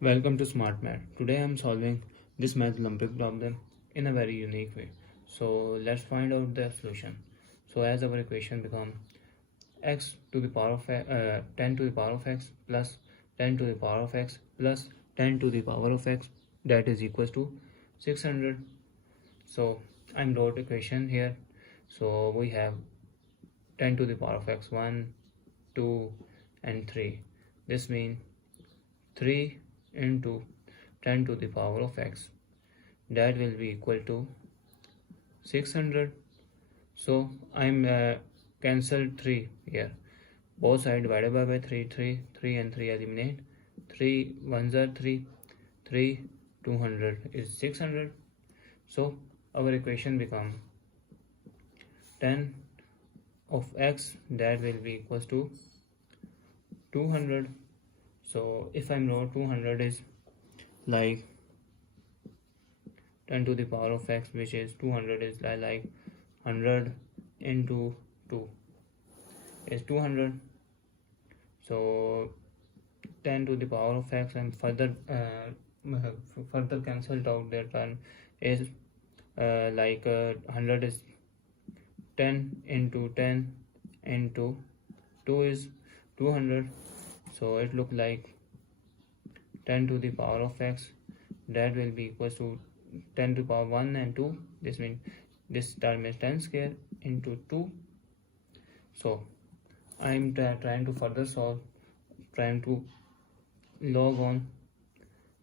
Welcome to Smart Math. Today I am solving this math Olympic problem in a very unique way. So let's find out the solution. So as our equation become x to the power of 10 to the power of x plus 10 to the power of x plus 10 to the power of x, that is equals to 600. So I'm wrote equation here. So we have 10 to the power of x 1, 2 and 3. This means 3 into 10 to the power of x, that will be equal to 600. So I'm cancelled 3 here, both sides divided by 3 and 3 eliminate, 3 ones are 3, 3 200 is 600. So our equation become 10 of x, that will be equals to 200. So if I'm wrote 200 is like 10 to the power of x, which is 200 is like 100 into 2 is 200. So 10 to the power of x, and further cancelled out that term is 100 is 10 into 10 into 2 is 200. So it look like 10 to the power of x, that will be equals to 10 to the power 1 and 2. This means this term is 10 square into 2. So I'm trying to further solve, trying to log on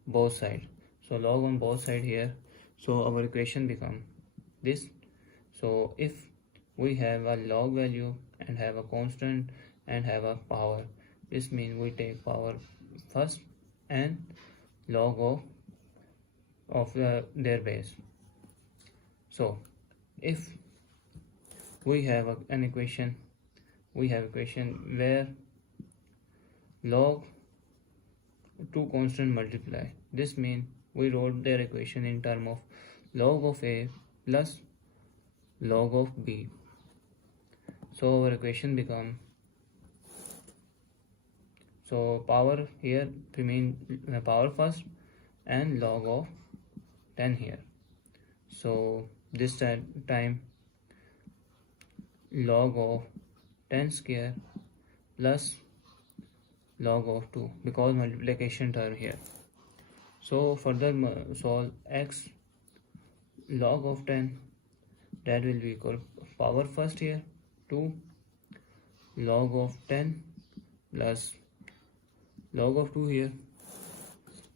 both sides. So log on both sides here. So our equation become this. So if we have a log value and have a constant and have a power, this means we take power first and log of their base. So if we have an equation, where log two constant multiply, this means we wrote their equation in term of log of a plus log of b. So our equation become, so power here remain power first and log of 10 here. So this time log of 10 square plus log of 2, because multiplication term here. So further solve x log of 10, that will be equal power first here 2 log of 10 plus log of 2 here.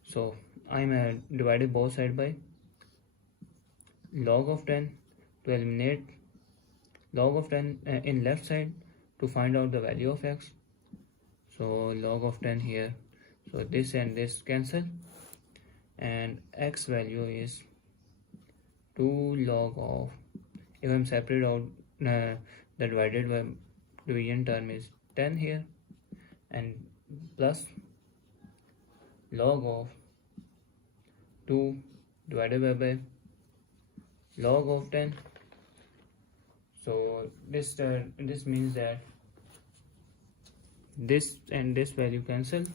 So I'm divided both sides by log of 10 to eliminate log of 10 in left side to find out the value of x. So log of 10 here, so this and this cancel, and x value is 2 log of, if I'm separate out the divided by division term is 10 here, and plus log of 2 divided by log of 10. So this means that this and this value cancel.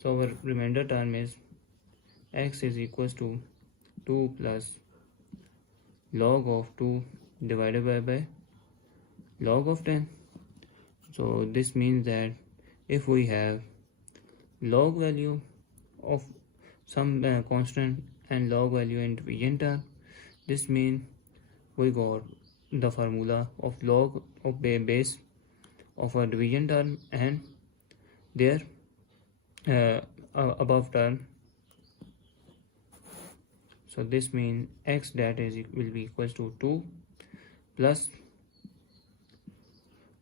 So our remainder term is x is equals to 2 plus log of 2 divided by log of 10. So this means that if we have log value of some constant and log value in division term, this means we got the formula of log of base of a division term and their above term. So this means x, that is will be equals to 2 plus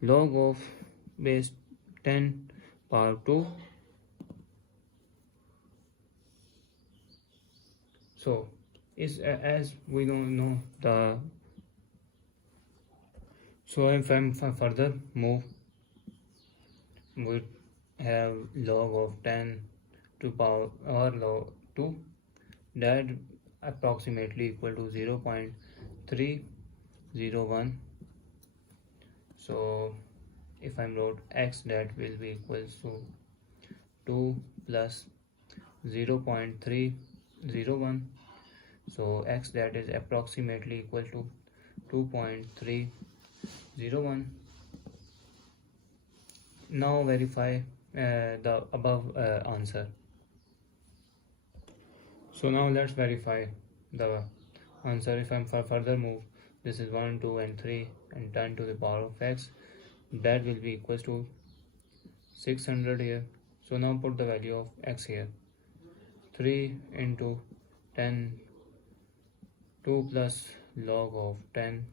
log of base 10 power 2. So is as we don't know the, so if I'm further move, we have log of 10 to power or log 2, that approximately equal to 0.301. So if I'm wrote x, that will be equals to 2 plus 0.301. So x, that is approximately equal to 2.301. Now verify the above answer. So now let's verify the answer. If I'm further move, this is 1, 2 and 3 and 10 to the power of x, that will be equals to 600 here. So now put the value of x here. 3 into 10, 2 plus log of 10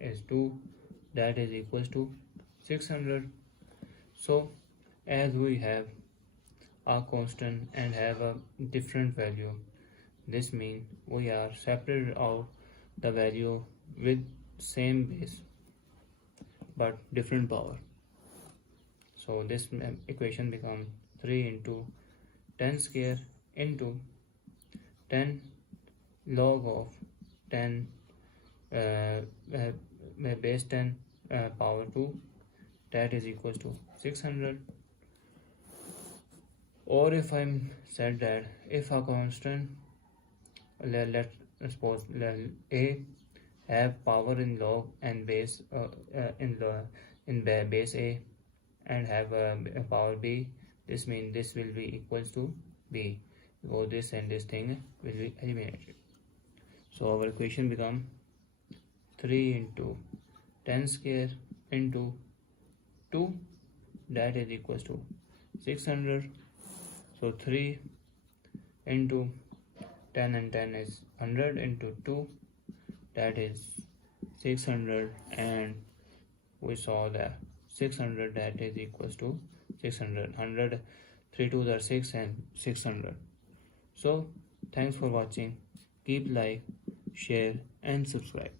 is 2, that is equals to 600. So as we have a constant and have a different value, this means we are separated out the value with same base but different power. So this equation becomes 3 into 10 square into 10 log of 10 base 10 power 2, that is equals to 600. Or if I'm said that if a constant, let's suppose a have power in log and base in base a and have a power b, this means this will be equals to b, because this and this thing will be eliminated. So our equation become 3 into 10 square into 2, that is equals to 600. So 3 into 10 and 10 is 100 into 2, that is 600, and we saw that 600, that is equals to 600. 100, 3 2s are 6 and 600. So thanks for watching. Keep like, share and subscribe.